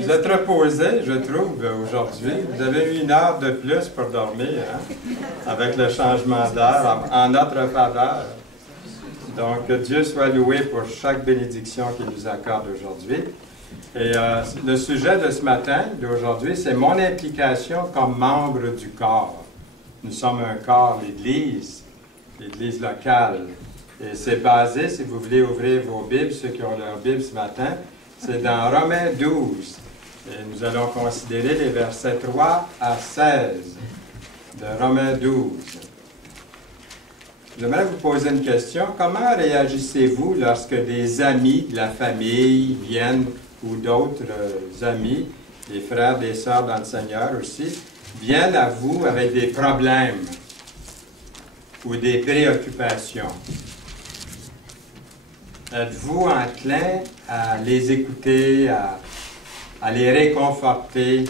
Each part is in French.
Vous êtes reposés, je trouve, aujourd'hui. Vous avez eu 1 heure de plus pour dormir, hein? Avec le changement d'heure en notre faveur. Donc, que Dieu soit loué pour chaque bénédiction qu'il nous accorde aujourd'hui. Et le sujet de ce matin, d'aujourd'hui, c'est mon implication comme membre du corps. Nous sommes un corps, l'Église locale. Et c'est basé, si vous voulez ouvrir vos Bibles, ceux qui ont leur Bible ce matin, c'est dans Romains 12. Et nous allons considérer les versets 3 à 16 de Romains 12. J'aimerais vous poser une question. Comment réagissez-vous lorsque des amis de la famille viennent, ou d'autres amis, des frères, des sœurs dans le Seigneur aussi, viennent à vous avec des problèmes ou des préoccupations? Êtes-vous enclin à les écouter, à les réconforter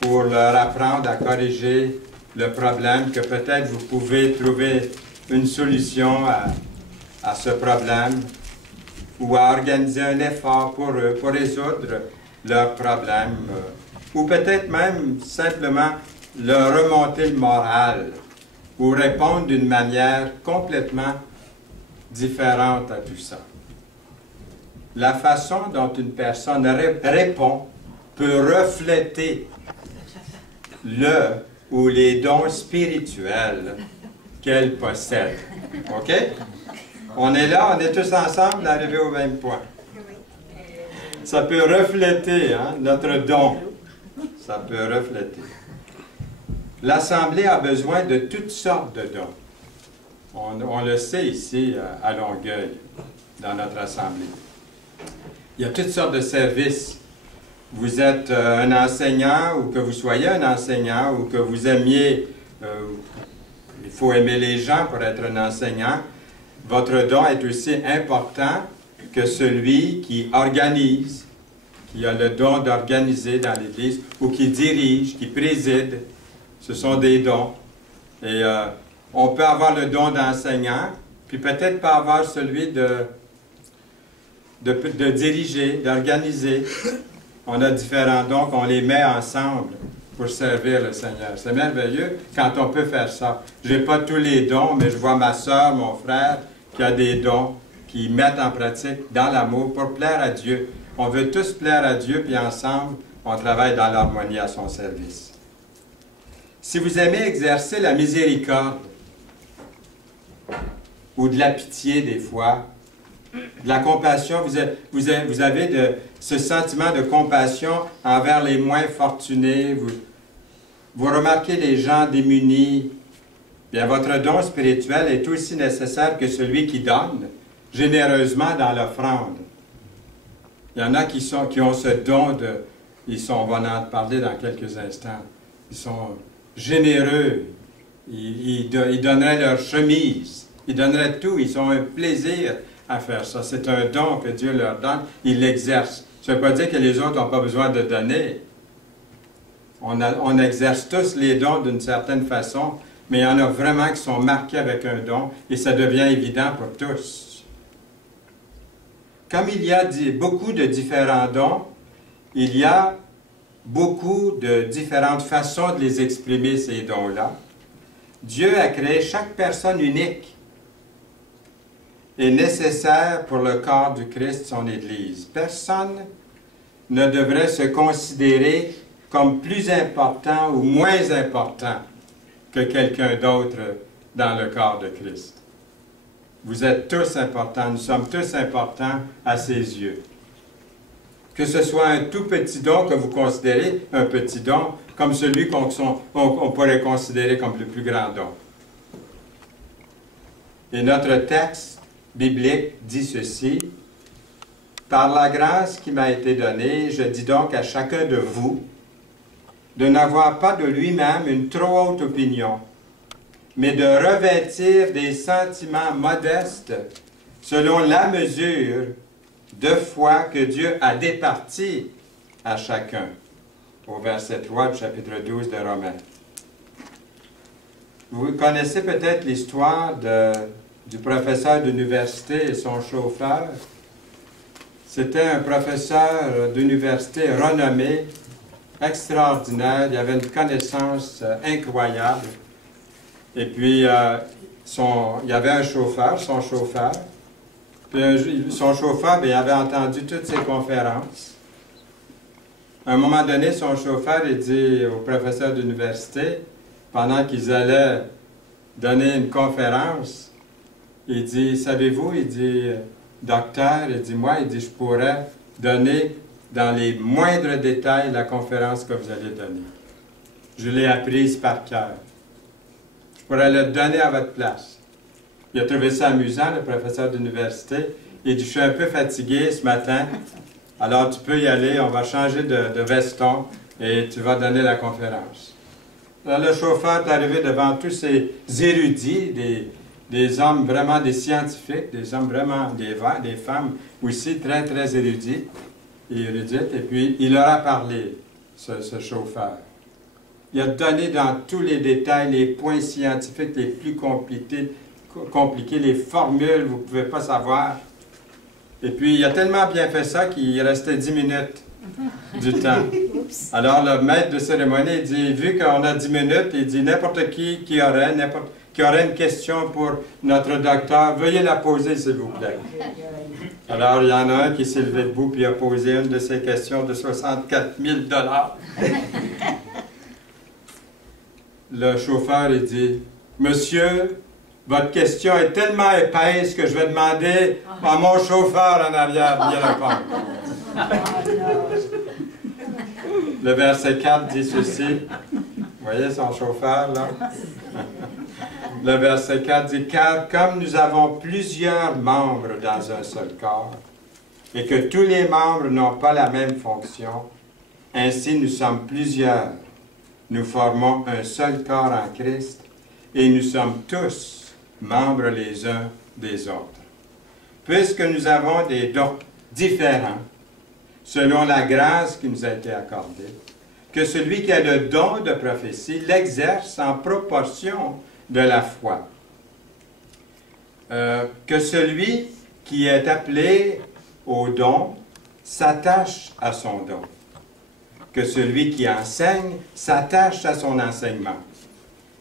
pour leur apprendre à corriger le problème, que peut-être vous pouvez trouver une solution à ce problème ou à organiser un effort pour eux, pour résoudre leurs problèmes, ou peut-être même simplement leur remonter le moral ou répondre d'une manière complètement différente à tout ça. La façon dont une personne répond peut refléter le ou les dons spirituels qu'elle possède. OK? On est là, on est tous ensemble, arrivés au même point. Ça peut refléter notre don. Ça peut refléter. L'Assemblée a besoin de toutes sortes de dons. On le sait ici à Longueuil, dans notre Assemblée. Il y a toutes sortes de services. Vous êtes un enseignant, ou que vous soyez un enseignant, ou que vous aimiez, il faut aimer les gens pour être un enseignant. Votre don est aussi important que celui qui organise, qui a le don d'organiser dans l'Église, ou qui dirige, qui préside. Ce sont des dons. Et on peut avoir le don d'enseignant, puis peut-être pas avoir celui de diriger, d'organiser. On a différents dons, on les met ensemble pour servir le Seigneur. C'est merveilleux quand on peut faire ça. Je n'ai pas tous les dons, mais je vois ma soeur, mon frère, qui a des dons, qui mettent en pratique dans l'amour pour plaire à Dieu. On veut tous plaire à Dieu, puis ensemble, on travaille dans l'harmonie à son service. Si vous aimez exercer la miséricorde, ou de la pitié des fois, de la compassion, vous avez ce sentiment de compassion envers les moins fortunés, vous remarquez les gens démunis, bien votre don spirituel est aussi nécessaire que celui qui donne généreusement dans l'offrande. Il y en a qui ont ce don on va en parler dans quelques instants, ils sont généreux, ils donneraient leur chemise, ils donneraient tout, ils ont un plaisir à faire ça. C'est un don que Dieu leur donne, ils l'exercent. Ça ne veut pas dire que les autres n'ont pas besoin de donner. On exerce tous les dons d'une certaine façon, mais il y en a vraiment qui sont marqués avec un don, et ça devient évident pour tous. Comme il y a beaucoup de différents dons, il y a beaucoup de différentes façons de les exprimer, ces dons-là. Dieu a créé chaque personne unique et nécessaire pour le corps du Christ, son Église. Personne ne devrait se considérer comme plus important ou moins important que quelqu'un d'autre dans le corps de Christ. Vous êtes tous importants, nous sommes tous importants à ses yeux. Que ce soit un tout petit don que vous considérez un petit don, comme celui qu'on pourrait considérer comme le plus grand don. Et notre texte biblique dit ceci: « Par la grâce qui m'a été donnée, je dis donc à chacun de vous de n'avoir pas de lui-même une trop haute opinion, mais de revêtir des sentiments modestes selon la mesure de foi que Dieu a départie à chacun. » Au verset 3 du chapitre 12 de Romains. Vous connaissez peut-être l'histoire du professeur d'université et son chauffeur. C'était un professeur d'université renommé, extraordinaire. Il avait une connaissance incroyable. Et puis, il y avait un chauffeur, son chauffeur. Puis, son chauffeur, bien, il avait entendu toutes ses conférences. À un moment donné, son chauffeur, il dit au professeur d'université, pendant qu'ils allaient donner une conférence, il dit, savez-vous, il dit, docteur, il dit, moi, il dit, je pourrais donner dans les moindres détails la conférence que vous allez donner. Je l'ai apprise par cœur. Je pourrais le donner à votre place. Il a trouvé ça amusant, le professeur d'université. Il dit, je suis un peu fatigué ce matin, alors tu peux y aller, on va changer de veston et tu vas donner la conférence. Alors, le chauffeur est arrivé devant tous ces érudits, des hommes vraiment, des scientifiques, des hommes vraiment, des femmes aussi très, très érudites, et puis il leur a parlé, ce chauffeur. Il a donné dans tous les détails les points scientifiques les plus compliqués, les formules, vous ne pouvez pas savoir. Et puis, il a tellement bien fait ça qu'il restait 10 minutes du temps. Alors, le maître de cérémonie, il dit, vu qu'on a 10 minutes, il dit, n'importe qui aurait une question pour notre docteur, veuillez la poser, s'il vous plaît. Alors, il y en a un qui s'est levé debout puis a posé une de ces questions de 64 000 $. Le chauffeur, il dit, monsieur, votre question est tellement épaisse que je vais demander à mon chauffeur en arrière d'y répondre. Le verset 4 dit ceci. Vous voyez son chauffeur, là? Le verset 4 dit, « Car comme nous avons plusieurs membres dans un seul corps, et que tous les membres n'ont pas la même fonction, ainsi nous sommes plusieurs. Nous formons un seul corps en Christ, et nous sommes tous membres les uns des autres. Puisque nous avons des dons différents, selon la grâce qui nous a été accordée, que celui qui a le don de prophétie l'exerce en proportion de la foi. Que celui qui est appelé au don s'attache à son don. Que celui qui enseigne s'attache à son enseignement.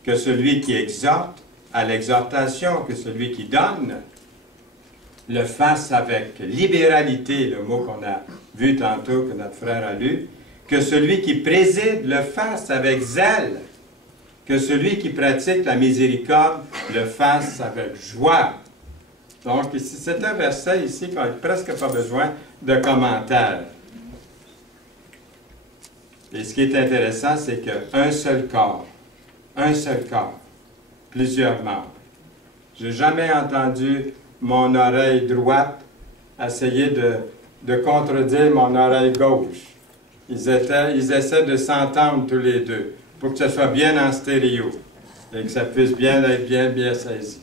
Que celui qui exhorte à l'exhortation, que celui qui donne le fasse avec libéralité, le mot qu'on a vu tantôt, que notre frère a lu, que celui qui préside le fasse avec zèle, que celui qui pratique la miséricorde le fasse avec joie. Donc, c'est un verset ici qui n'a presque pas besoin de commentaires. Et ce qui est intéressant, c'est qu'un seul corps, plusieurs membres. Je n'ai jamais entendu mon oreille droite essayer de contredire mon oreille gauche. Ils essaient de s'entendre tous les deux pour que ce soit bien en stéréo et que ça puisse bien être bien saisi.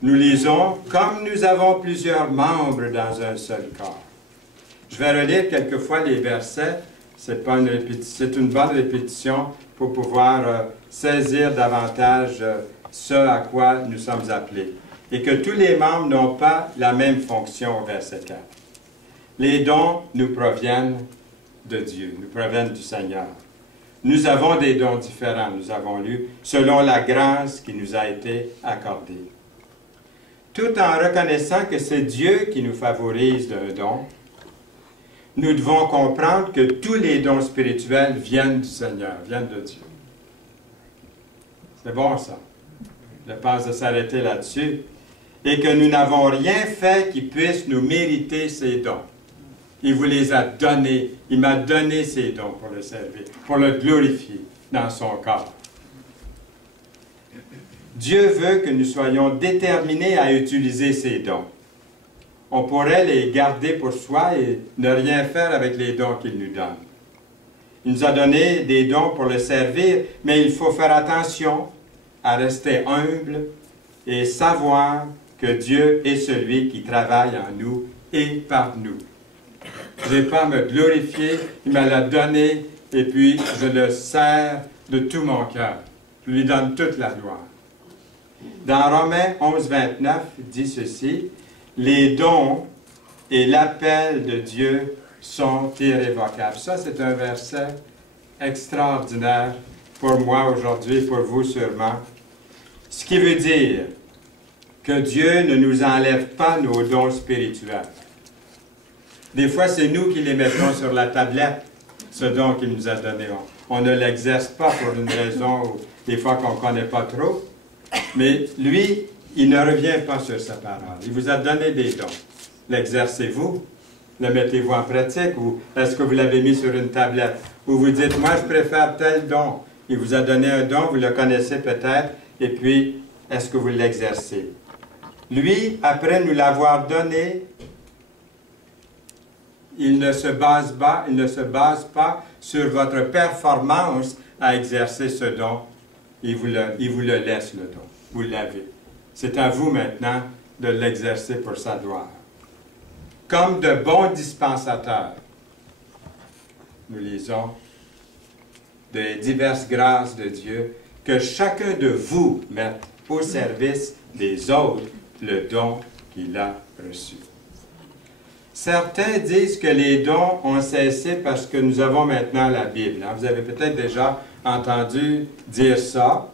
Nous lisons, comme nous avons plusieurs membres dans un seul corps. Je vais relire quelquefois les versets, c'est une bonne répétition pour pouvoir saisir davantage ce à quoi nous sommes appelés. Et que tous les membres n'ont pas la même fonction au verset 4. Les dons nous proviennent de Dieu, nous proviennent du Seigneur. Nous avons des dons différents, nous avons lu, selon la grâce qui nous a été accordée. Tout en reconnaissant que c'est Dieu qui nous favorise d'un don, nous devons comprendre que tous les dons spirituels viennent du Seigneur, viennent de Dieu. C'est bon ça. Je pense de s'arrêter là-dessus. Et que nous n'avons rien fait qui puisse nous mériter ces dons. Il vous les a donnés. Il m'a donné ces dons pour le servir, pour le glorifier dans son corps. Dieu veut que nous soyons déterminés à utiliser ces dons. On pourrait les garder pour soi et ne rien faire avec les dons qu'il nous donne. Il nous a donné des dons pour le servir, mais il faut faire attention à rester humble et savoir que Dieu est celui qui travaille en nous et par nous. Je n'ai pas à me glorifier, il me l'a donné et puis je le sers de tout mon cœur. Je lui donne toute la gloire. Dans Romains 11, 29, il dit ceci, « Les dons et l'appel de Dieu sont irrévocables. Ça, c'est un verset extraordinaire pour moi aujourd'hui, pour vous sûrement. Ce qui veut dire que Dieu ne nous enlève pas nos dons spirituels. Des fois, c'est nous qui les mettons sur la tablette, ce don qu'il nous a donné. On ne l'exerce pas pour une raison, ou des fois qu'on ne connaît pas trop. Mais lui, il ne revient pas sur sa parole. Il vous a donné des dons. L'exercez-vous? Le mettez-vous en pratique? Ou est-ce que vous l'avez mis sur une tablette? Ou vous dites, moi, je préfère tel don. Il vous a donné un don, vous le connaissez peut-être, et puis, est-ce que vous l'exercez? Lui, après nous l'avoir donné, il ne se base pas sur votre performance à exercer ce don. Il vous le laisse, le don. Vous l'avez. C'est à vous maintenant de l'exercer pour sa gloire. Comme de bons dispensateurs, nous lisons des diverses grâces de Dieu, que chacun de vous mette au service des autres le don qu'il a reçu. Certains disent que les dons ont cessé parce que nous avons maintenant la Bible. Vous avez peut-être déjà entendu dire ça.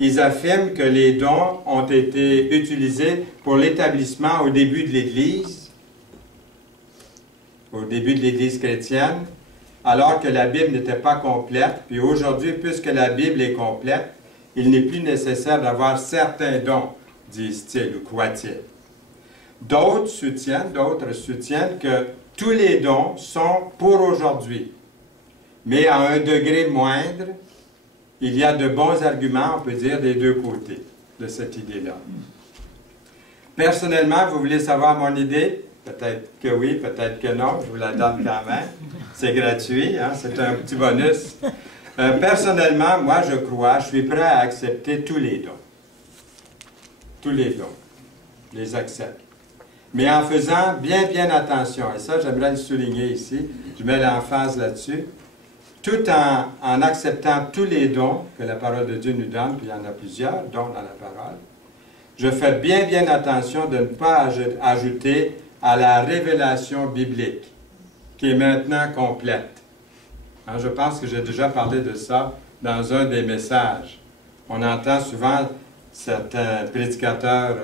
Ils affirment que les dons ont été utilisés pour l'établissement au début de l'Église, au début de l'Église chrétienne, alors que la Bible n'était pas complète. Puis aujourd'hui, puisque la Bible est complète, il n'est plus nécessaire d'avoir certains dons, disent-ils ou croient-ils. D'autres soutiennent que tous les dons sont pour aujourd'hui, mais à un degré moindre. Il y a de bons arguments, on peut dire, des deux côtés de cette idée-là. Personnellement, vous voulez savoir mon idée? Peut-être que oui, peut-être que non, je vous la donne quand même. C'est gratuit, hein? C'est un petit bonus. Personnellement, moi, je suis prêt à accepter tous les dons. Tous les dons. Je les accepte. Mais en faisant bien attention, et ça, j'aimerais le souligner ici, je mets l'emphase là-dessus, tout en acceptant tous les dons que la parole de Dieu nous donne, puis il y en a plusieurs dons dans la parole, je fais bien attention de ne pas ajouter à la révélation biblique, qui est maintenant complète. Hein, je pense que j'ai déjà parlé de ça dans un des messages. On entend souvent certains prédicateurs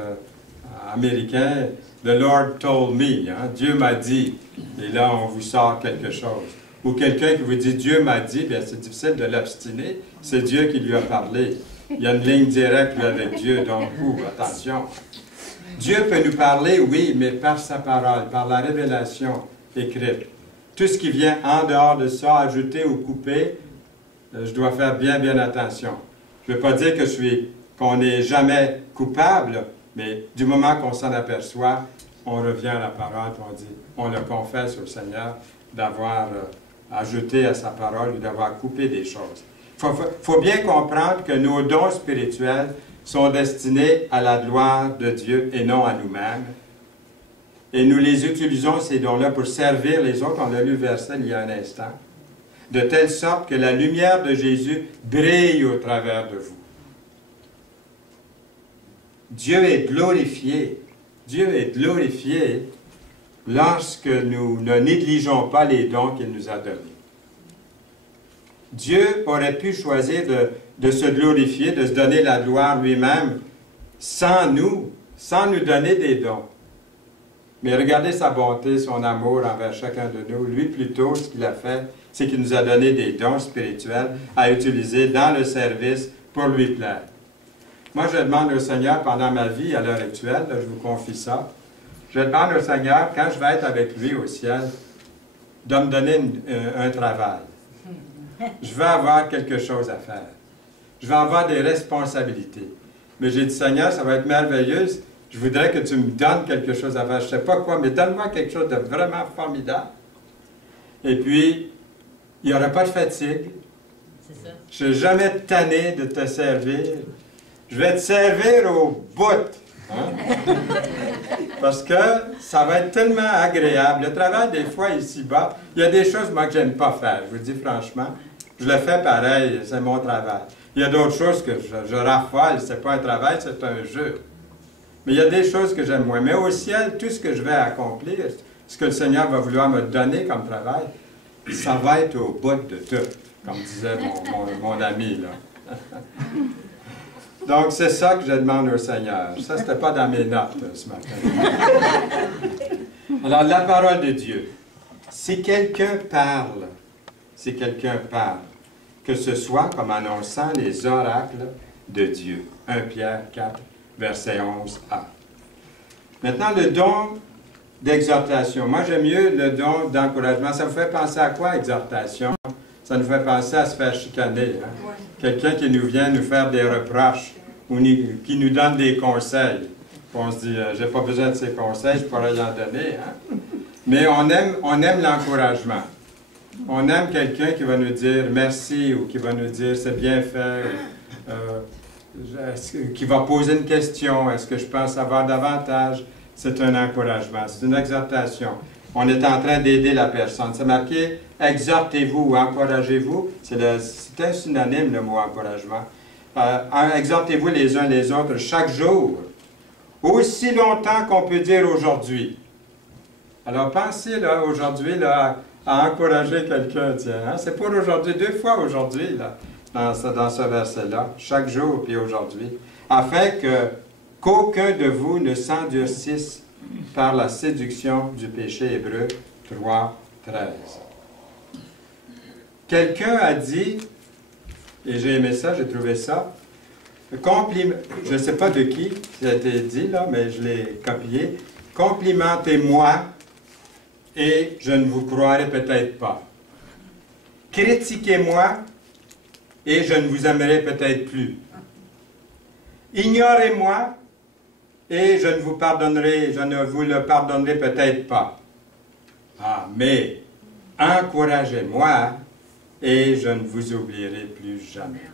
américains, « The Lord told me hein, »,« Dieu m'a dit », et là on vous sort quelque chose. Ou quelqu'un qui vous dit « Dieu m'a dit », bien c'est difficile de l'obstiner, c'est Dieu qui lui a parlé. Il y a une ligne directe lui, avec Dieu, donc attention. Dieu peut nous parler, oui, mais par sa parole, par la révélation écrite. Tout ce qui vient en dehors de ça, ajouter ou couper, je dois faire bien attention. Je ne veux pas dire qu'on n'est jamais coupable, mais du moment qu'on s'en aperçoit, on revient à la parole, puis on le confesse au Seigneur d'avoir ajouté à sa parole ou d'avoir coupé des choses. Il faut bien comprendre que nos dons spirituels sont destinés à la gloire de Dieu et non à nous-mêmes. Et nous les utilisons, ces dons-là, pour servir les autres. On a lu le verset il y a un instant. De telle sorte que la lumière de Jésus brille au travers de vous. Dieu est glorifié. Dieu est glorifié lorsque nous ne négligeons pas les dons qu'il nous a donnés. Dieu aurait pu choisir de se glorifier, de se donner la gloire lui-même sans nous donner des dons. Mais regardez sa bonté, son amour envers chacun de nous. Lui, plutôt, ce qu'il a fait, c'est qu'il nous a donné des dons spirituels à utiliser dans le service pour lui plaire. Moi, je demande au Seigneur, pendant ma vie, à l'heure actuelle, là, je vous confie ça, je demande au Seigneur, quand je vais être avec lui au ciel, de me donner un travail. Je vais avoir quelque chose à faire. Je vais avoir des responsabilités. Mais j'ai dit, Seigneur, ça va être merveilleux. Je voudrais que tu me donnes quelque chose à faire. Je ne sais pas quoi, mais donne-moi quelque chose de vraiment formidable. Et puis, il n'y aura pas de fatigue. C'est ça. Je ne serai jamais tanné de te servir. Je vais te servir au bout. Hein? Parce que ça va être tellement agréable. Le travail, des fois, ici-bas, il y a des choses, moi, que je n'aime pas faire. Je vous dis franchement, je le fais pareil, c'est mon travail. Il y a d'autres choses que je raffole, ce n'est pas un travail, c'est un jeu. Mais il y a des choses que j'aime moins. Mais au ciel, tout ce que je vais accomplir, ce que le Seigneur va vouloir me donner comme travail, ça va être au bout de tout, comme disait mon ami, là. Donc, c'est ça que je demande au Seigneur. Ça, ce n'était pas dans mes notes, ce matin. Alors, la parole de Dieu. Si quelqu'un parle, que ce soit comme annonçant les oracles de Dieu. 1 Pierre 4, verset 11a. Maintenant, le don d'exhortation. Moi, j'aime mieux le don d'encouragement. Ça vous fait penser à quoi, exhortation? Ça nous fait penser à se faire chicaner. Hein? Ouais. Quelqu'un qui nous vient nous faire des reproches ou qui nous donne des conseils. On se dit, j'ai pas besoin de ces conseils, je pourrais y en donner. Hein? Mais on aime l'encouragement. On aime quelqu'un qui va nous dire merci ou qui va nous dire c'est bien fait, qui va poser une question, est-ce que je peux en savoir davantage? C'est un encouragement, c'est une exhortation. On est en train d'aider la personne. C'est marqué exhortez-vous ou encouragez-vous. C'est un synonyme le mot encouragement. Exhortez-vous les uns les autres chaque jour, aussi longtemps qu'on peut dire aujourd'hui. Alors pensez là aujourd'hui là à encourager quelqu'un, tiens. Hein? C'est pour aujourd'hui, 2 fois aujourd'hui, là, dans ce verset-là, chaque jour puis aujourd'hui, afin qu'aucun de vous ne s'endurcisse par la séduction du péché hébreu. 3, 13. Quelqu'un a dit, et j'ai aimé ça, j'ai trouvé ça, je ne sais pas de qui ça a été dit, là, mais je l'ai copié, complimentez-moi et je ne vous croirai peut-être pas. Critiquez-moi et je ne vous aimerai peut-être plus. Ignorez-moi et je ne vous le pardonnerai peut-être pas. Ah, mais encouragez-moi et je ne vous oublierai plus jamais.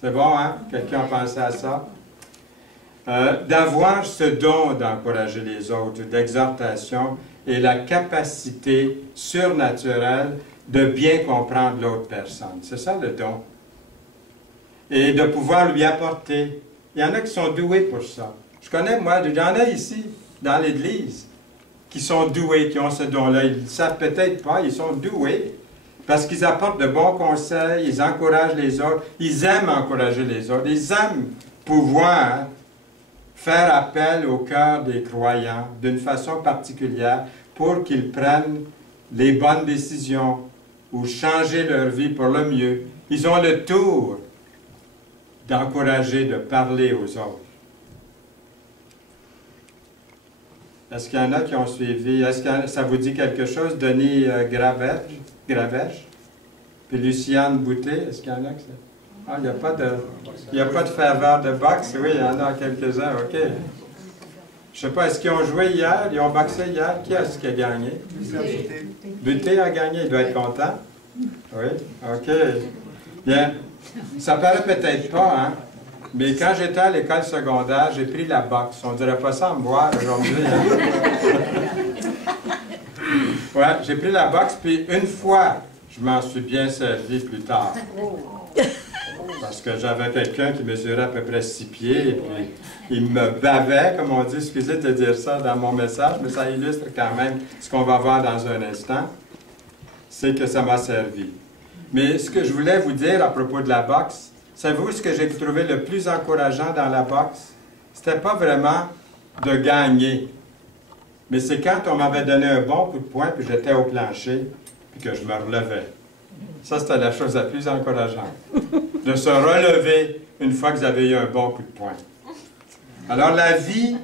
C'est bon, hein? Quelqu'un a pensé à ça? D'avoir ce don d'encourager les autres, d'exhortation et la capacité surnaturelle de bien comprendre l'autre personne. C'est ça le don. Et de pouvoir lui apporter. Il y en a qui sont doués pour ça. Je connais, moi, il y en a ici, dans l'Église, qui sont doués, qui ont ce don-là. Ils ne savent peut-être pas, ils sont doués. Parce qu'ils apportent de bons conseils, ils encouragent les autres, ils aiment encourager les autres, ils aiment pouvoir faire appel au cœur des croyants d'une façon particulière pour qu'ils prennent les bonnes décisions ou changer leur vie pour le mieux. Ils ont le tour d'encourager, de parler aux autres. Est-ce qu'il y en a qui ont suivi? Est-ce que ça vous dit quelque chose? Denis Gravèche? Puis Luciane Boutet, est-ce qu'il y en a que c'est? Ah, il n'y a pas de ferveur de boxe? Oui, il y en a quelques-uns, OK. Je ne sais pas, est-ce qu'ils ont joué hier? Ils ont boxé hier? Qui est-ce qui a gagné? Boutet a gagné, il doit être content. Oui, OK. Bien, ça paraît peut-être pas, hein? Mais quand j'étais à l'école secondaire, j'ai pris la boxe. On ne dirait pas ça à me voir aujourd'hui. Hein? Oui, j'ai pris la boxe, puis une fois, je m'en suis bien servi plus tard. Parce que j'avais quelqu'un qui mesurait à peu près 6 pieds, et puis il me bavait, comme on dit, excusez de dire ça dans mon message, mais ça illustre quand même ce qu'on va voir dans un instant, c'est que ça m'a servi. Mais ce que je voulais vous dire à propos de la boxe, savez-vous ce que j'ai trouvé le plus encourageant dans la boxe? C'était pas vraiment de gagner, mais c'est quand on m'avait donné un bon coup de poing, puis j'étais au plancher, puis que je me relevais. Ça, c'était la chose la plus encourageante. De se relever une fois que vous avez eu un bon coup de poing. Alors, la vie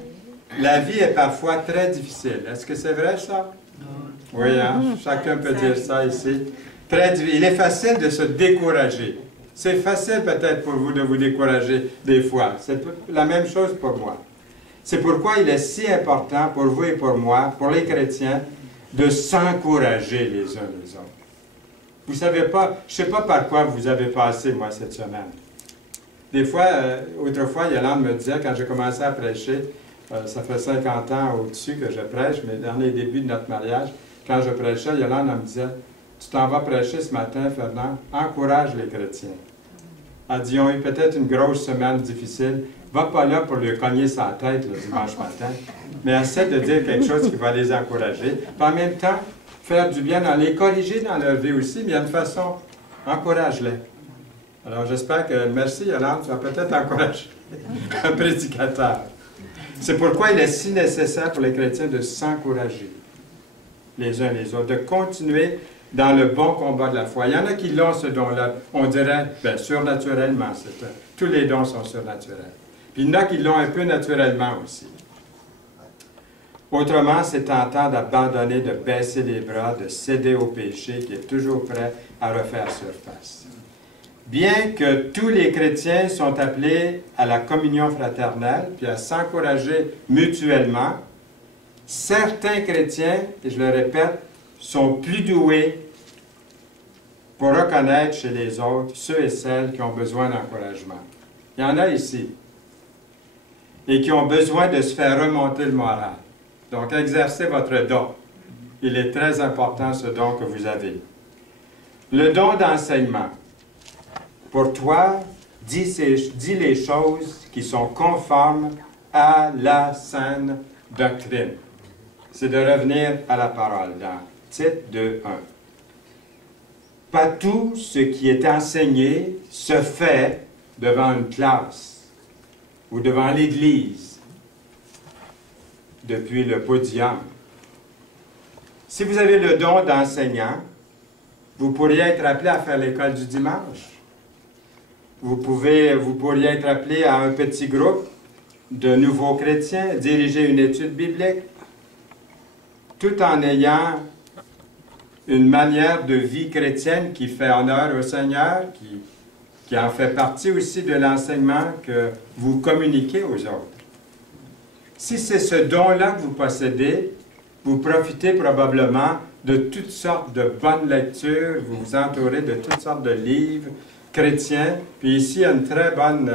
est parfois très difficile. Est-ce que c'est vrai, ça? Oui, hein? Chacun peut dire ça ici. Il est facile de se décourager. C'est facile peut-être pour vous de vous décourager des fois. C'est la même chose pour moi. C'est pourquoi il est si important pour vous et pour moi, pour les chrétiens, de s'encourager les uns les autres. Vous ne savez pas, je ne sais pas par quoi vous avez passé, moi, cette semaine. Des fois, autrefois, Yolande me disait, quand j'ai commencé à prêcher, ça fait 50 ans au-dessus que je prêche, mais dans les débuts de notre mariage, quand je prêchais, Yolande me disait, tu t'en vas prêcher ce matin, Fernand, encourage les chrétiens. Elle dit, ils ont eu peut-être une grosse semaine difficile. Va pas là pour lui cogner sa tête le dimanche matin, mais essaie de dire quelque chose qui va les encourager. Puis en même temps, faire du bien, dans les corriger dans leur vie aussi, mais d'une façon, encourage-les. Alors j'espère que, merci Yolande, tu vas peut-être encourager un prédicateur. C'est pourquoi il est si nécessaire pour les chrétiens de s'encourager les uns les autres, de continuer dans le bon combat de la foi. Il y en a qui l'ont, ce don-là. On dirait, bien, surnaturellement. Tous les dons sont surnaturels. Puis il y en a qui l'ont un peu naturellement aussi. Autrement, c'est tentant d'abandonner, de baisser les bras, de céder au péché qui est toujours prêt à refaire surface. Bien que tous les chrétiens sont appelés à la communion fraternelle, puis à s'encourager mutuellement, certains chrétiens, et je le répète, sont plus doués pour reconnaître chez les autres ceux et celles qui ont besoin d'encouragement. Il y en a ici. Et qui ont besoin de se faire remonter le moral. Donc, exercez votre don. Il est très important, ce don que vous avez. Le don d'enseignement. Pour toi, dis les choses qui sont conformes à la saine doctrine. C'est de revenir à la parole dans Tite 2:1. Pas tout ce qui est enseigné se fait devant une classe ou devant l'Église, depuis le podium. Si vous avez le don d'enseignant, vous pourriez être appelé à faire l'école du dimanche. Vous pourriez être appelé à un petit groupe de nouveaux chrétiens, diriger une étude biblique, tout en ayant une manière de vie chrétienne qui fait honneur au Seigneur, qui en fait partie aussi de l'enseignement que vous communiquez aux autres. Si c'est ce don-là que vous possédez, vous profitez probablement de toutes sortes de bonnes lectures, vous vous entourez de toutes sortes de livres chrétiens, puis ici, il y a une très bonne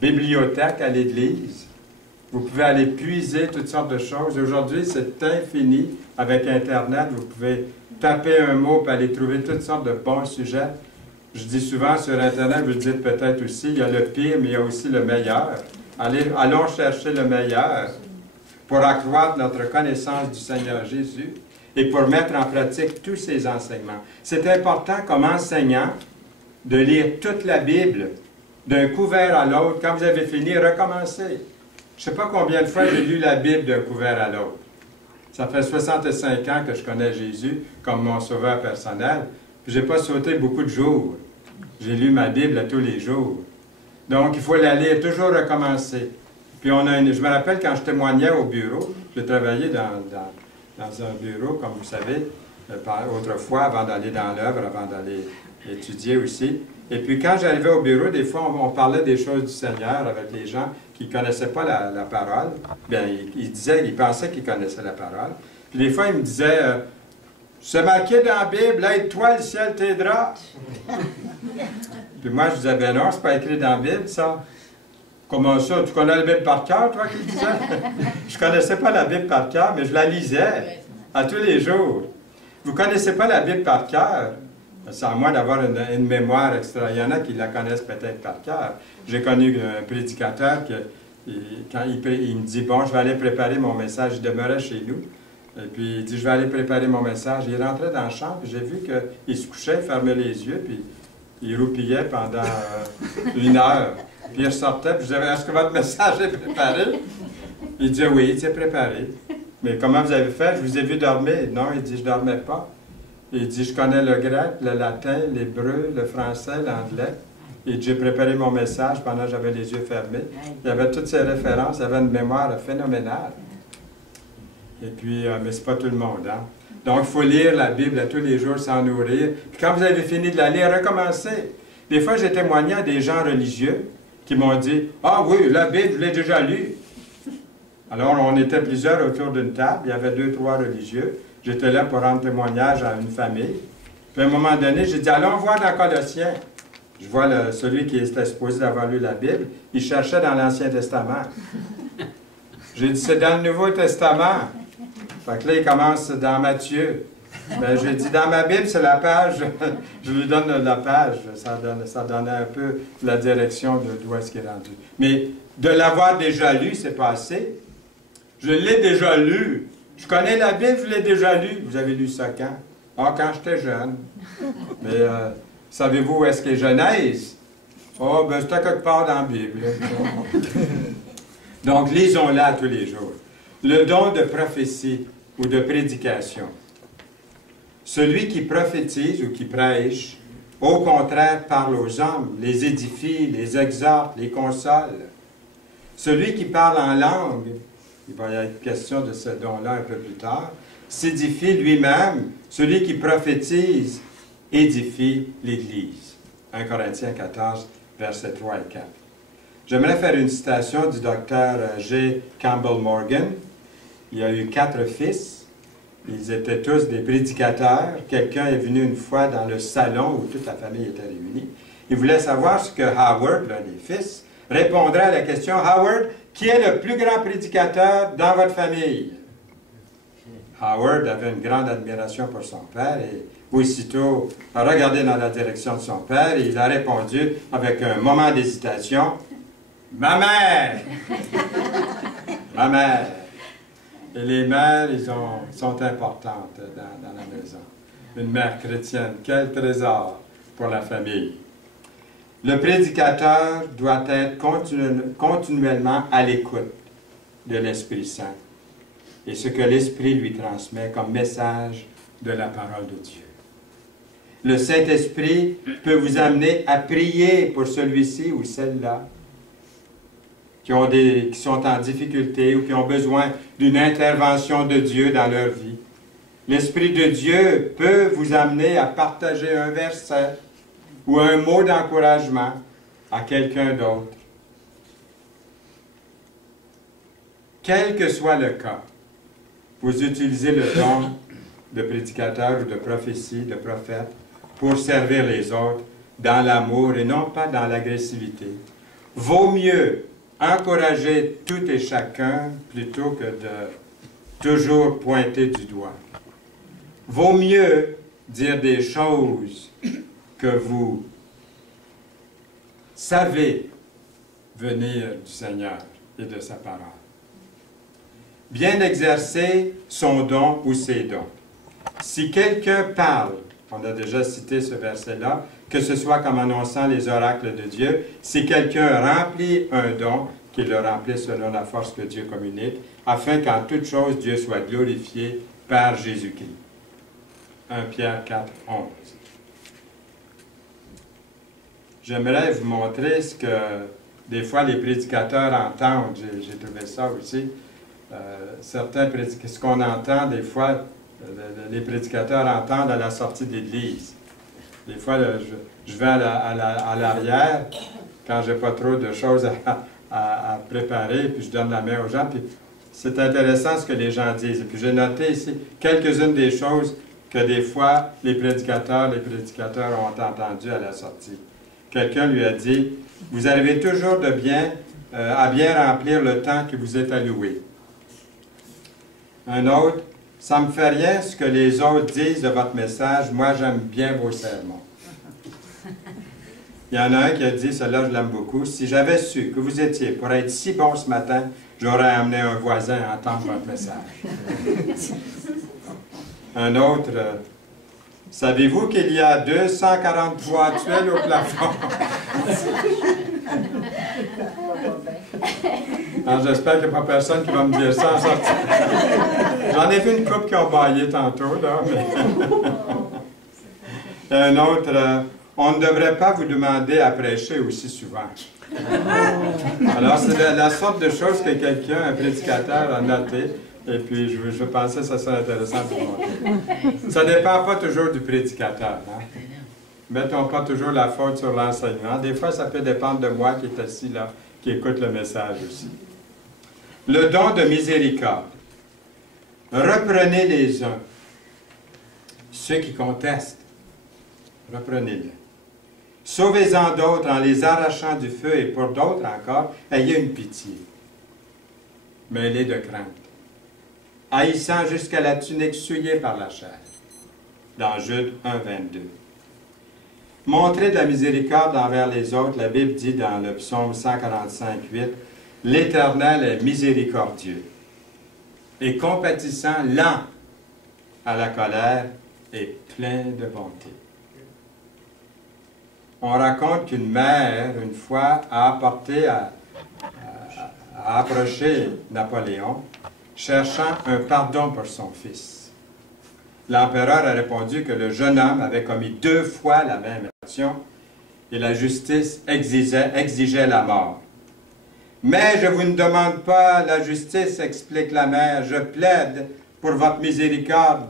bibliothèque à l'Église. Vous pouvez aller puiser toutes sortes de choses. Aujourd'hui, c'est infini. Avec Internet, vous pouvez taper un mot et aller trouver toutes sortes de bons sujets. Je dis souvent sur Internet, vous le dites peut-être aussi, il y a le pire, mais il y a aussi le meilleur. Allons chercher le meilleur pour accroître notre connaissance du Seigneur Jésus et pour mettre en pratique tous ses enseignements. C'est important comme enseignant de lire toute la Bible d'un couvert à l'autre. Quand vous avez fini, recommencez. Je ne sais pas combien de fois j'ai lu la Bible d'un couvert à l'autre. Ça fait 65 ans que je connais Jésus comme mon sauveur personnel. Puis je n'ai pas sauté beaucoup de jours. J'ai lu ma Bible à tous les jours. Donc, il faut la lire, toujours recommencer. Puis je me rappelle quand je témoignais au bureau, j'ai travaillé dans un bureau, comme vous savez, autrefois, avant d'aller dans l'œuvre, avant d'aller étudier aussi. Et puis quand j'arrivais au bureau, des fois, on parlait des choses du Seigneur avec les gens qui ne connaissaient pas la parole. Bien, ils pensaient qu'ils connaissaient la parole. Puis des fois, ils me disaient, c'est marqué dans la Bible, aide-toi, le ciel t'aidera. Puis moi, je disais, ben non, c'est pas écrit dans la Bible, ça. Comment ça? Tu connais la Bible par cœur, toi, qui disais? Je ne connaissais pas la Bible par cœur, mais je la lisais à tous les jours. Vous ne connaissez pas la Bible par cœur? C'est à moi d'avoir une mémoire extra. Il y en a qui la connaissent peut-être par cœur. J'ai connu un prédicateur quand il me dit, bon, je vais aller préparer mon message. Il demeurait chez nous. Et puis il dit, je vais aller préparer mon message. Il rentrait dans la chambre, j'ai vu qu'il se couchait, fermait les yeux, puis il roupillait pendant 1 heure. Puis il ressortait, puis je disais, est-ce que votre message est préparé? Il dit, oui, c'est préparé. Mais comment vous avez fait? Je vous ai vu dormir. Non, il dit, je ne dormais pas. Il dit, je connais le grec, le latin, l'hébreu, le français, l'anglais. Il dit, j'ai préparé mon message pendant que j'avais les yeux fermés. Il y avait toutes ces références, il avait une mémoire phénoménale. Et puis, mais c'est pas tout le monde, hein? Donc, il faut lire la Bible à tous les jours, s'en nourrir. Puis quand vous avez fini de la lire, recommencez. Des fois, j'ai témoigné à des gens religieux qui m'ont dit, « Ah oui, la Bible, je l'ai déjà lue. » Alors, on était plusieurs autour d'une table. Il y avait 2, 3 religieux. J'étais là pour rendre témoignage à une famille. Puis à un moment donné, j'ai dit, allons voir dans Colossiens. Je vois celui qui était supposé d'avoir lu la Bible. Il cherchait dans l'Ancien Testament. J'ai dit, c'est dans le Nouveau Testament. Fait que là, il commence dans Matthieu. Ben, j'ai dit, dans ma Bible, c'est la page, je lui donne la page, ça donnait un peu la direction d'où est-ce qu'il est rendu. Mais de l'avoir déjà lu, c'est pas assez. Je l'ai déjà lu. Je connais la Bible, je l'ai déjà lu. Vous avez lu ça quand? Ah, quand j'étais jeune. Mais savez-vous où est-ce qu'est Genèse? Oh, ben c'était quelque part dans la Bible. Donc, lisons-la tous les jours. Le don de prophétie ou de prédication. Celui qui prophétise ou qui prêche, au contraire, parle aux hommes, les édifie, les exhorte, les console. Celui qui parle en langue, il va y être question de ce don-là un peu plus tard, s'édifie lui-même. Celui qui prophétise édifie l'Église. 1 Corinthiens 14, versets 3 et 4. J'aimerais faire une citation du docteur G. Campbell Morgan. Il y a eu 4 fils. Ils étaient tous des prédicateurs. Quelqu'un est venu une fois dans le salon où toute la famille était réunie. Il voulait savoir ce que Howard, l'un des fils, répondrait à la question, Howard, qui est le plus grand prédicateur dans votre famille? Howard avait une grande admiration pour son père et aussitôt a regardé dans la direction de son père et il a répondu avec un moment d'hésitation, « Ma mère! » Ma mère! Et les mères, sont importantes dans la maison. Une mère chrétienne, quel trésor pour la famille. Le prédicateur doit être continuellement à l'écoute de l'Esprit Saint et ce que l'Esprit lui transmet comme message de la parole de Dieu. Le Saint-Esprit peut vous amener à prier pour celui-ci ou celle-là qui sont en difficulté ou qui ont besoin d'une intervention de Dieu dans leur vie. L'Esprit de Dieu peut vous amener à partager un verset ou un mot d'encouragement à quelqu'un d'autre. Quel que soit le cas, vous utilisez le don de prédicateur ou de prophétie, de prophète, pour servir les autres dans l'amour et non pas dans l'agressivité. Vaut mieux encourager tout et chacun plutôt que de toujours pointer du doigt. Vaut mieux dire des choses que vous savez venir du Seigneur et de sa parole. Bien exercer son don ou ses dons. Si quelqu'un parle, on a déjà cité ce verset-là, que ce soit comme annonçant les oracles de Dieu, si quelqu'un remplit un don, qu'il le remplisse selon la force que Dieu communique, afin qu'en toute chose Dieu soit glorifié par Jésus-Christ. 1 Pierre 4, 11. J'aimerais vous montrer ce que des fois les prédicateurs entendent. J'ai trouvé ça aussi. Ce qu'on entend des fois, les prédicateurs entendent à la sortie de l'Église. Des fois, je vais à l'arrière, quand je n'ai pas trop de choses à préparer, puis je donne la main aux gens, puis c'est intéressant ce que les gens disent. Et puis j'ai noté ici quelques-unes des choses que des fois les prédicateurs ont entendues à la sortie. Quelqu'un lui a dit, « Vous arrivez toujours à bien remplir le temps qui vous est alloué. » Un autre, « Ça ne me fait rien ce que les autres disent de votre message, moi j'aime bien vos sermons. » Il y en a un qui a dit, celui-là je l'aime beaucoup, « Si j'avais su que vous étiez pour être si bon ce matin, j'aurais amené un voisin à entendre votre message. » Un autre, « Savez-vous qu'il y a 243 tuiles au plafond? » J'espère qu'il n'y a pas personne qui va me dire ça en sortant. J'en ai vu une couple qui ont baillé tantôt, là. Mais... un autre, on ne devrait pas vous demander à prêcher aussi souvent. Alors, c'est la sorte de choses que quelqu'un, un prédicateur, a noté. Et puis, je pensais que ça serait intéressant de vous montrer. Ça ne dépend pas toujours du prédicateur. Hein? Mettons pas toujours la faute sur l'enseignement. Des fois, ça peut dépendre de moi qui est assis là, qui écoute le message aussi. Le don de miséricorde. Reprenez les uns. Ceux qui contestent, reprenez-les. Sauvez-en d'autres en les arrachant du feu et pour d'autres encore, ayez une pitié. Mêlée de crainte. Haïssant jusqu'à la tunique souillée par la chair. dans Jude 1, 22. Montrez de la miséricorde envers les autres, la Bible dit dans le psaume 145, 8, « L'Éternel est miséricordieux et compatissant, lent à la colère et plein de bonté. » On raconte qu'une mère, une fois, a approché Napoléon, cherchant un pardon pour son fils. L'empereur a répondu que le jeune homme avait commis 2 fois la même action et la justice exigeait la mort. « Mais je vous ne demande pas la justice, explique la mère, je plaide pour votre miséricorde.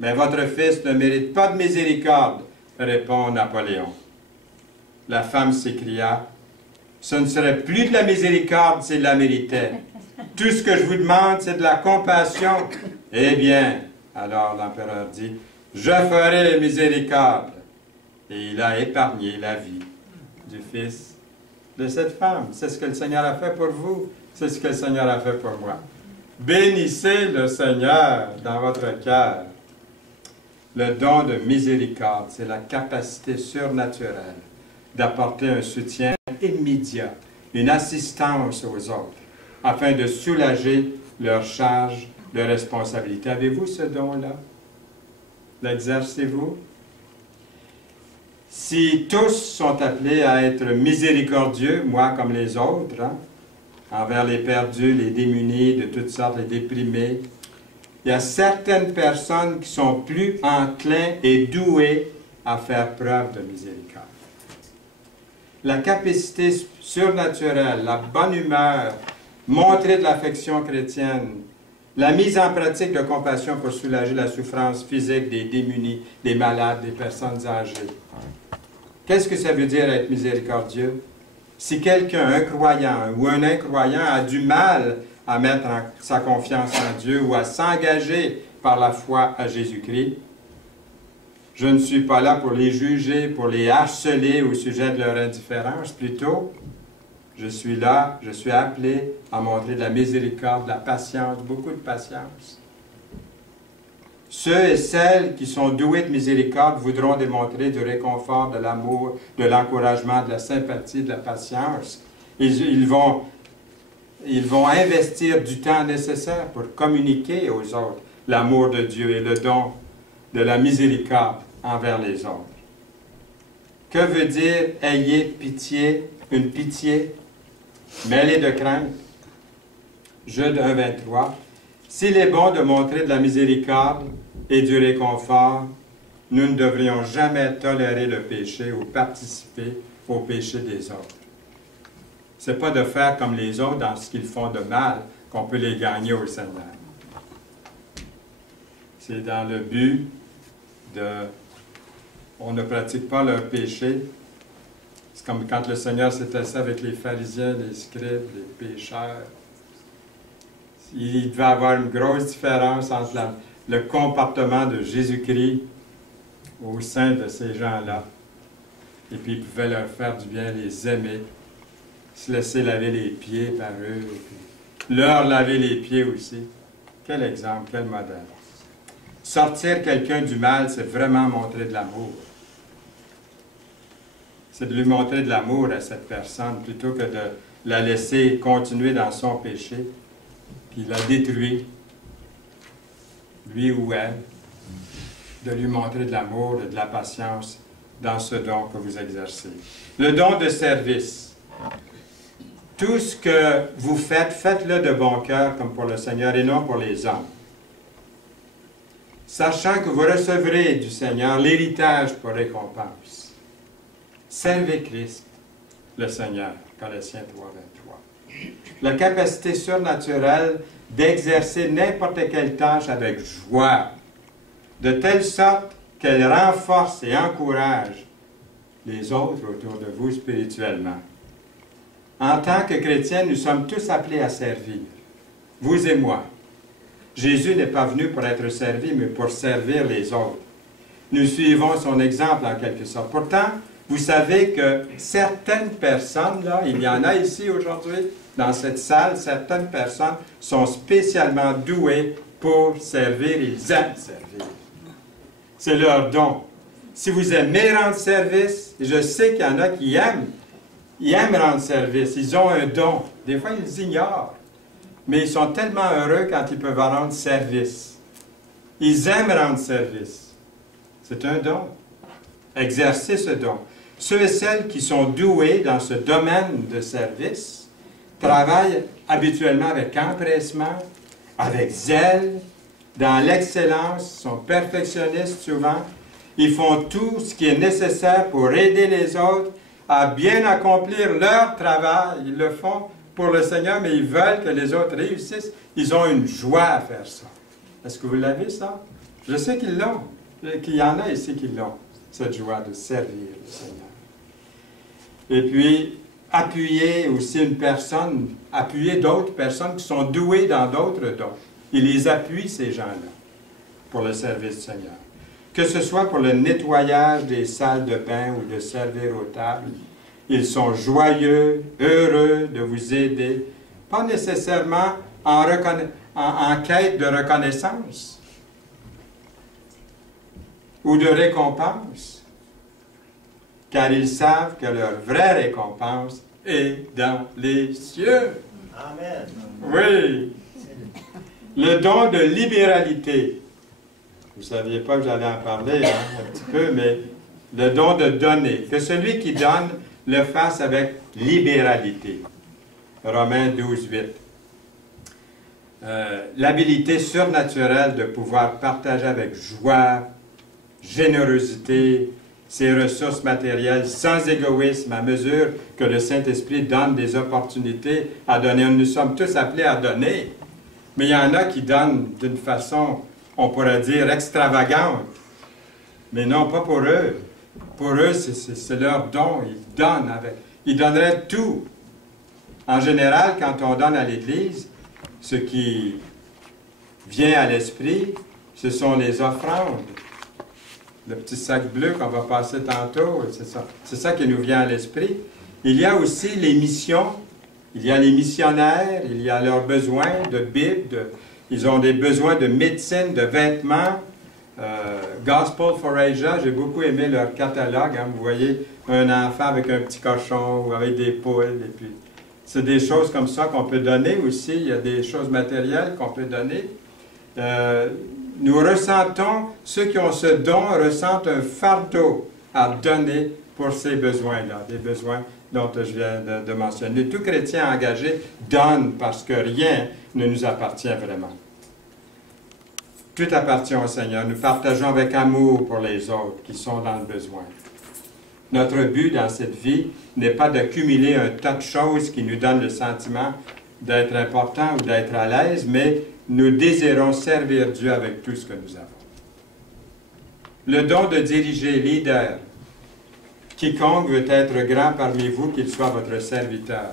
Mais votre fils ne mérite pas de miséricorde, répond Napoléon. » La femme s'écria, « Ce ne serait plus de la miséricorde s'il la méritait. Tout ce que je vous demande, c'est de la compassion. » Eh bien, alors l'empereur dit, « Je ferai miséricorde. » Et il a épargné la vie du fils de cette femme. C'est ce que le Seigneur a fait pour vous. C'est ce que le Seigneur a fait pour moi. Bénissez le Seigneur dans votre cœur. Le don de miséricorde, c'est la capacité surnaturelle d'apporter un soutien immédiat, une assistance aux autres, afin de soulager leurs charges de responsabilité. Avez-vous ce don-là? L'exercez-vous? Si tous sont appelés à être miséricordieux, moi comme les autres, envers les perdus, les démunis, de toutes sortes, les déprimés, il y a certaines personnes qui sont plus enclins et douées à faire preuve de miséricorde. La capacité surnaturelle, la bonne humeur, montrer de l'affection chrétienne, la mise en pratique de compassion pour soulager la souffrance physique des démunis, des malades, des personnes âgées. Qu'est-ce que ça veut dire être miséricordieux? Si quelqu'un, un croyant ou un incroyant, a du mal à mettre sa confiance en Dieu ou à s'engager par la foi à Jésus-Christ, je ne suis pas là pour les juger, pour les harceler au sujet de leur indifférence. Plutôt, je suis là, je suis appelé à montrer de la miséricorde, de la patience, beaucoup de patience. Ceux et celles qui sont doués de miséricorde voudront démontrer du réconfort, de l'amour, de l'encouragement, de la sympathie, de la patience. Ils vont investir du temps nécessaire pour communiquer aux autres l'amour de Dieu et le don de la miséricorde envers les autres. Que veut dire « ayez pitié », une pitié mêlée de crainte? Jude 1, 23. S'il est bon de montrer de la miséricorde et du réconfort, nous ne devrions jamais tolérer le péché ou participer au péché des autres. Ce n'est pas de faire comme les autres dans ce qu'ils font de mal qu'on peut les gagner au Seigneur. C'est dans le but on ne pratique pas leur péché. C'est comme quand le Seigneur s'était assis avec les pharisiens, les scribes, les pécheurs. Il devait y avoir une grosse différence entre le comportement de Jésus-Christ au sein de ces gens-là. Et puis il pouvait leur faire du bien, les aimer, se laisser laver les pieds par eux, et puis leur laver les pieds aussi. Quel exemple, quel modèle. Sortir quelqu'un du mal, c'est vraiment montrer de l'amour. C'est de lui montrer de l'amour à cette personne, plutôt que de la laisser continuer dans son péché, puis la détruire, lui ou elle, de lui montrer de l'amour et de la patience dans ce don que vous exercez. Le don de service. Tout ce que vous faites, faites-le de bon cœur comme pour le Seigneur et non pour les hommes. Sachant que vous recevrez du Seigneur l'héritage pour récompense. Servez Christ, le Seigneur. Colossiens 3, 23. La capacité surnaturelle d'exercer n'importe quelle tâche avec joie, de telle sorte qu'elle renforce et encourage les autres autour de vous spirituellement. En tant que chrétiens, nous sommes tous appelés à servir, vous et moi. Jésus n'est pas venu pour être servi, mais pour servir les autres. Nous suivons son exemple en quelque sorte. Pourtant, vous savez que certaines personnes, là, il y en a ici aujourd'hui, dans cette salle, certaines personnes sont spécialement douées pour servir, ils aiment servir. C'est leur don. Si vous aimez rendre service, je sais qu'il y en a qui aiment rendre service. Ils ont un don. Des fois, ils ignorent. Mais ils sont tellement heureux quand ils peuvent rendre service. Ils aiment rendre service. C'est un don. Exercer ce don. Ceux et celles qui sont doués dans ce domaine de service travaillent habituellement avec empressement, avec zèle, dans l'excellence, sont perfectionnistes souvent. Ils font tout ce qui est nécessaire pour aider les autres à bien accomplir leur travail. Ils le font pour le Seigneur, mais ils veulent que les autres réussissent. Ils ont une joie à faire ça. Est-ce que vous l'avez, ça? Je sais qu'ils l'ont. Qu'il y en a ici qui l'ont, cette joie de servir le Seigneur. Et puis, appuyer aussi une personne, appuyer d'autres personnes qui sont douées dans d'autres dons. Il les appuie, ces gens-là, pour le service du Seigneur. Que ce soit pour le nettoyage des salles de bain ou de servir aux tables, ils sont joyeux, heureux de vous aider, pas nécessairement en quête de reconnaissance ou de récompense, car ils savent que leur vraie récompense est dans les cieux. Amen. Oui. Le don de libéralité. Vous ne saviez pas que j'allais en parler, hein, un petit peu, mais le don de donner. Que celui qui donne le fasse avec libéralité. Romains 12, 8. L'habilité surnaturelle de pouvoir partager avec joie, générosité, ses ressources matérielles sans égoïsme à mesure que le Saint-Esprit donne des opportunités à donner. Nous sommes tous appelés à donner, mais il y en a qui donnent d'une façon, on pourrait dire, extravagante. Mais non, pas pour eux. Pour eux, c'est leur don. Ils donnent avec. Ils donneraient tout. En général, quand on donne à l'Église, ce qui vient à l'esprit, ce sont les offrandes. Le petit sac bleu qu'on va passer tantôt, c'est ça qui nous vient à l'esprit. Il y a aussi les missions. Il y a les missionnaires, il y a leurs besoins de Bible, ils ont des besoins de médecine, de vêtements. Gospel for Asia, j'ai beaucoup aimé leur catalogue. Hein. Vous voyez un enfant avec un petit cochon ou avec des poules. Et puis, c'est des choses comme ça qu'on peut donner aussi. Il y a des choses matérielles qu'on peut donner. Nous ressentons, ceux qui ont ce don ressentent un fardeau à donner pour ces besoins-là, des besoins dont je viens de mentionner. Tout chrétien engagé donne parce que rien ne nous appartient vraiment. Tout appartient au Seigneur. Nous partageons avec amour pour les autres qui sont dans le besoin. Notre but dans cette vie n'est pas d'accumuler un tas de choses qui nous donnent le sentiment d'être important ou d'être à l'aise, mais nous désirons servir Dieu avec tout ce que nous avons. Le don de diriger, leader. Quiconque veut être grand parmi vous, qu'il soit votre serviteur.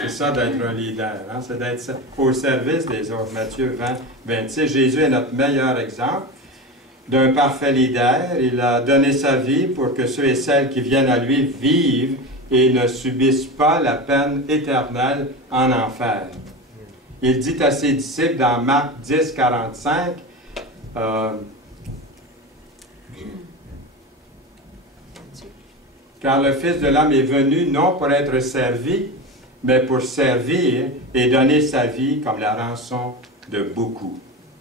C'est ça d'être un leader, hein? C'est d'être au service des autres. Matthieu 20, 26. Jésus est notre meilleur exemple d'un parfait leader. Il a donné sa vie pour que ceux et celles qui viennent à lui vivent et ne subissent pas la peine éternelle en enfer. Il dit à ses disciples dans Marc 10, 45, car le Fils de l'homme est venu non pour être servi, mais pour servir et donner sa vie comme la rançon de beaucoup.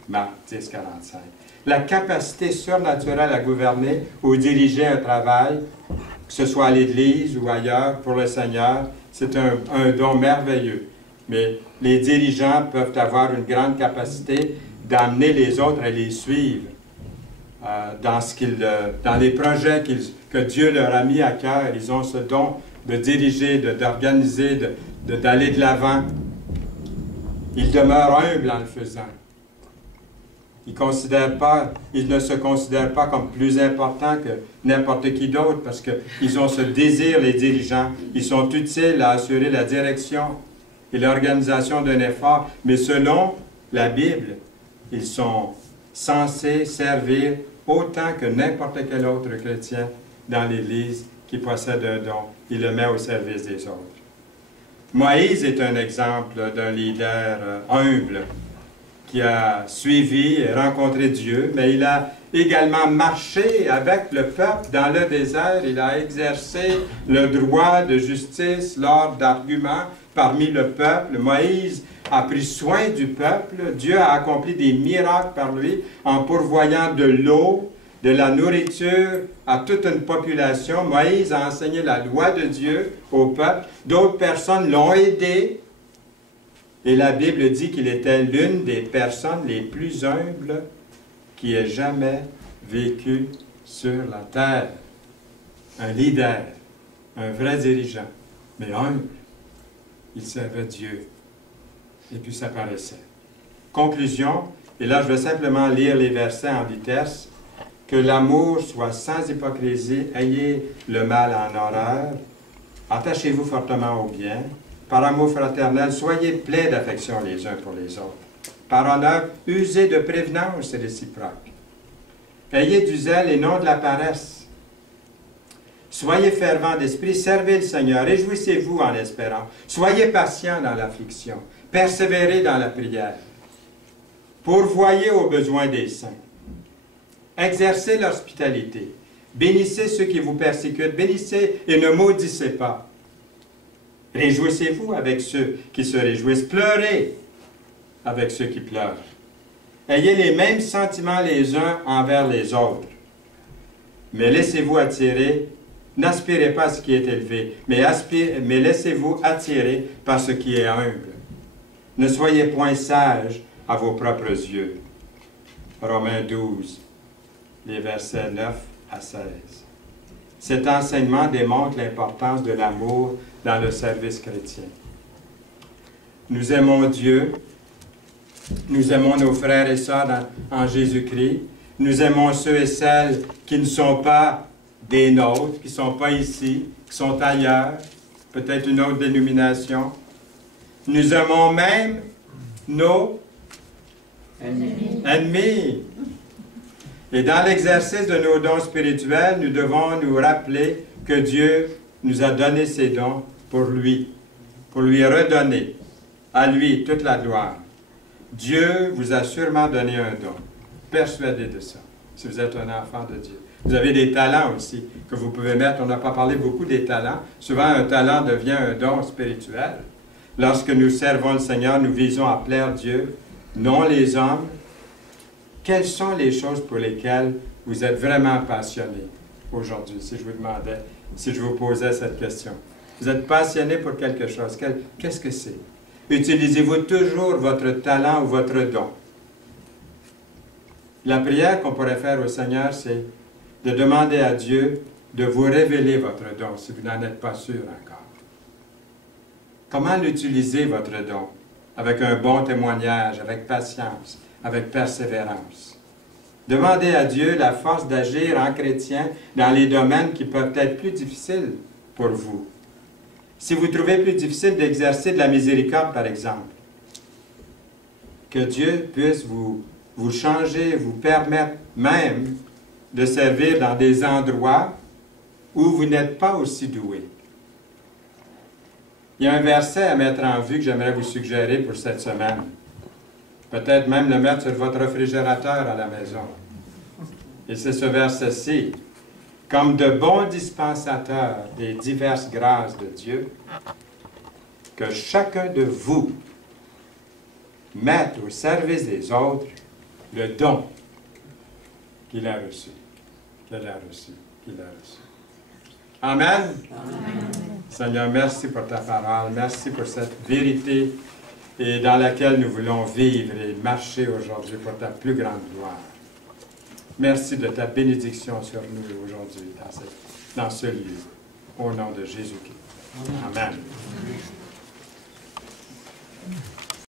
Marc 10, 45. La capacité surnaturelle à gouverner ou diriger un travail, que ce soit à l'Église ou ailleurs, pour le Seigneur, c'est un don merveilleux. Mais les dirigeants peuvent avoir une grande capacité d'amener les autres à les suivre dans les projets que Dieu leur a mis à cœur. Ils ont ce don de diriger, d'organiser, d'aller de l'avant. Ils demeurent humbles en le faisant. Ils ne se considèrent pas comme plus importants que n'importe qui d'autre parce qu'ils ont ce désir, les dirigeants. Ils sont utiles à assurer la direction et l'organisation d'un effort, mais selon la Bible, ils sont censés servir autant que n'importe quel autre chrétien dans l'Église qui possède un don. Il le met au service des autres. Moïse est un exemple d'un leader humble. qui a suivi et rencontré Dieu, mais il a également marché avec le peuple dans le désert. Il a exercé le droit de justice lors d'arguments parmi le peuple. Moïse a pris soin du peuple. Dieu a accompli des miracles par lui en pourvoyant de l'eau, de la nourriture à toute une population. Moïse a enseigné la loi de Dieu au peuple. D'autres personnes l'ont aidé. Et la Bible dit qu'il était l'une des personnes les plus humbles qui ait jamais vécu sur la terre. Un leader, un vrai dirigeant, mais humble. Il servait Dieu. Et puis ça paraissait. Conclusion, et là je vais simplement lire les versets en vitesse. Que l'amour soit sans hypocrisie, ayez le mal en horreur, attachez-vous fortement au bien, par amour fraternel, soyez pleins d'affection les uns pour les autres. Par honneur, usez de prévenance réciproque. Ayez du zèle et non de la paresse. Soyez fervents d'esprit, servez le Seigneur, réjouissez-vous en espérant. Soyez patients dans l'affliction, persévérez dans la prière. Pourvoyez aux besoins des saints. Exercez l'hospitalité. Bénissez ceux qui vous persécutent, bénissez et ne maudissez pas. Réjouissez-vous avec ceux qui se réjouissent, pleurez avec ceux qui pleurent. Ayez les mêmes sentiments les uns envers les autres. Mais laissez-vous attirer, n'aspirez pas à ce qui est élevé, mais laissez-vous attirer par ce qui est humble. Ne soyez point sages à vos propres yeux. Romains 12, les versets 9 à 16. Cet enseignement démontre l'importance de l'amour dans le service chrétien. Nous aimons Dieu, nous aimons nos frères et sœurs en Jésus-Christ, nous aimons ceux et celles qui ne sont pas des nôtres, qui ne sont pas ici, qui sont ailleurs, peut-être une autre dénomination. Nous aimons même nos ennemis. Et dans l'exercice de nos dons spirituels, nous devons nous rappeler que Dieu nous a donné ces dons pour lui redonner à lui toute la gloire. Dieu vous a sûrement donné un don. Persuadez de ça, si vous êtes un enfant de Dieu. Vous avez des talents aussi que vous pouvez mettre. On n'a pas parlé beaucoup des talents. Souvent, un talent devient un don spirituel. Lorsque nous servons le Seigneur, nous visons à plaire Dieu, non les hommes. Quelles sont les choses pour lesquelles vous êtes vraiment passionné aujourd'hui, si je vous demandais, si je vous posais cette question? Vous êtes passionné pour quelque chose. Qu'est-ce que c'est? Utilisez-vous toujours votre talent ou votre don? La prière qu'on pourrait faire au Seigneur, c'est de demander à Dieu de vous révéler votre don, si vous n'en êtes pas sûr encore. Comment l'utiliser, votre don? Avec un bon témoignage, avec patience, avec persévérance. Demandez à Dieu la force d'agir en chrétien dans les domaines qui peuvent être plus difficiles pour vous. Si vous trouvez plus difficile d'exercer de la miséricorde, par exemple, que Dieu puisse vous changer, vous permettre même de servir dans des endroits où vous n'êtes pas aussi doué. Il y a un verset à mettre en vue que j'aimerais vous suggérer pour cette semaine. Peut-être même le mettre sur votre réfrigérateur à la maison. Et c'est ce verset-ci. Comme de bons dispensateurs des diverses grâces de Dieu, que chacun de vous mette au service des autres le don qu'il a reçu. Amen. Amen. Seigneur, merci pour ta parole. Merci pour cette vérité et dans laquelle nous voulons vivre et marcher aujourd'hui pour ta plus grande gloire. Merci de ta bénédiction sur nous aujourd'hui dans ce lieu. Au nom de Jésus-Christ. Amen.